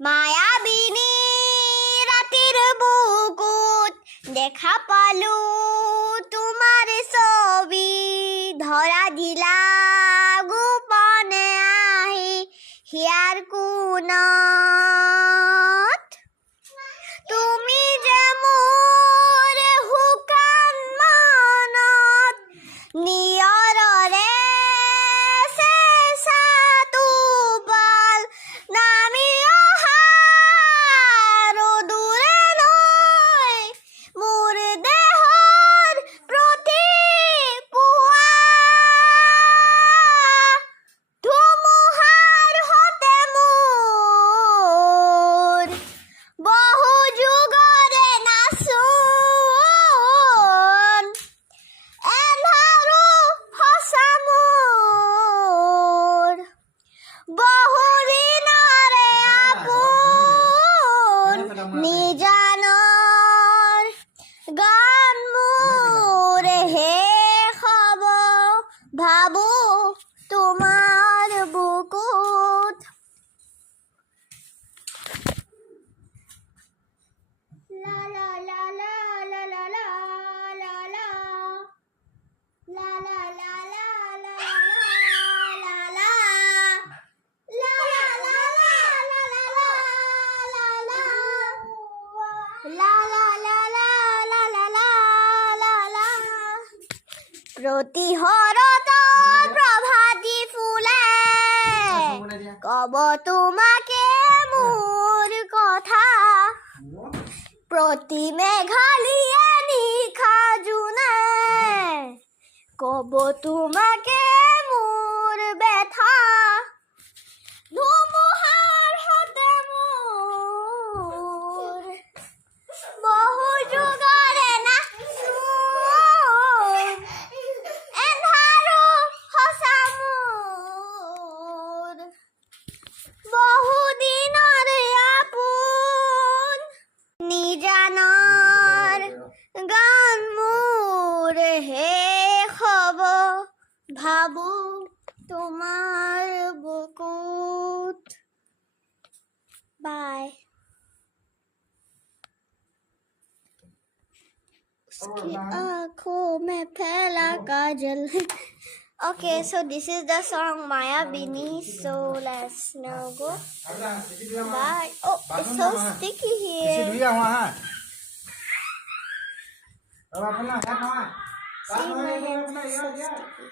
মায়াবিনী ৰাতিৰ বুকুত দেখা পালো তোমাৰ ছবি ধৰা দিলা গোপনে আহি হিয়াৰ কোণত তুমি যে মোৰ শুকান মনত নিয়ৰৰে চেঁচাটো বাল নামি অহা ৰ'দোৰে নৈ মোৰ দেহৰ প্ৰতি পুৱা ধুমুহাৰ সতে মোৰ বহু যুগৰে নাচোন এন্ধাৰো সঁচা মোৰ বহু দিনৰে আপোন নিজানৰ গান মোৰ শেষ হ'ব ভাবো তোমাৰ বুকুত লা লা লা লা লা লা লা লা লা লা লা লা লা লা লা লা প্ৰতিহৰতৰ প্ৰভাতী ফুলে কব তোমাকে মোৰ কথা প্ৰতি মেঘালিয়ে নিশা জোনে কব তোমাকে মোৰ ব্যথা ধুমুহাৰ সতে মোৰ বহু যুগৰে নাচোন এন্ধাৰো সঁচা মোৰ বহু দিনৰে আপোন নিজানৰ গান মোৰ শেষ হ'ব ভাবো তোমাৰ বুকুত বাই उसकी आँखों में फैला काजल Okay, so this is the song Mayabini. So let's now go. Bye. Oh, it's so sticky here. See, my hands are so sticky.